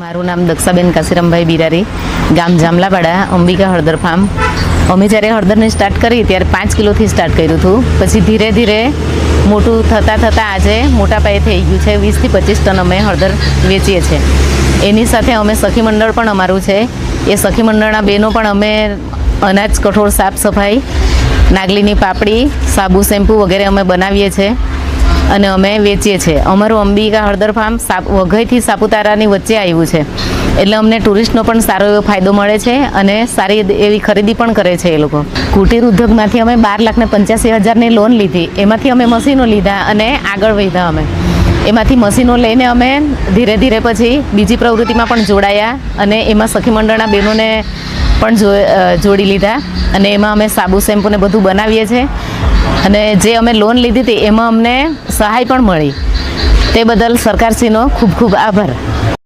મારું નામ દક્ષાબેન કાશીરામભાઈ બિરારી, ગામ જામલાવાડા, અંબિકા હળદર ફાર્મ. અમે જ્યારે હળદરની સ્ટાર્ટ કરી ત્યારે 5 કિલોથી સ્ટાર્ટ કર્યું હતું. પછી ધીરે ધીરે મોટું થતાં આજે મોટા પાયે થઈ ગયું છે. 20 થી 25 ટન અમે હળદર વેચીએ છીએ. એની સાથે અમે સખી મંડળ પણ અમારું છે. એ સખી મંડળના બહેનો પણ અમે અનાજ કઠોળ સાફ સફાઈ, નાગલીની પાપડી, સાબુ શેમ્પૂ વગેરે અમે બનાવીએ છીએ અને અમે વેચીએ છીએ. અમારું અંબિકા હળદર ફાર્મ વઘઈથી સાપુતારાની વચ્ચે આવ્યું છે, એટલે અમને ટુરિસ્ટનો પણ સારો એવો ફાયદો મળે છે અને સારી એવી ખરીદી પણ કરે છે એ લોકો. કુટીર ઉદ્યોગમાંથી અમે 12,85,000ની લોન લીધી. એમાંથી અમે મશીનો લીધા અને આગળ વધ્યા. અમે એમાંથી મશીનો લઈને અમે ધીરે ધીરે પછી બીજી પ્રવૃત્તિમાં પણ જોડાયા અને એમાં સખી મંડળના બહેનોને પણ જોડી લીધા અને એમાં અમે સાબુ શેમ્પૂને બધું બનાવીએ છીએ. અને જે અમે લોન લીધી હતી એમાં અમને સહાય પણ મળી. તે બદલ સરકારશ્રીનો ખૂબ ખૂબ આભાર.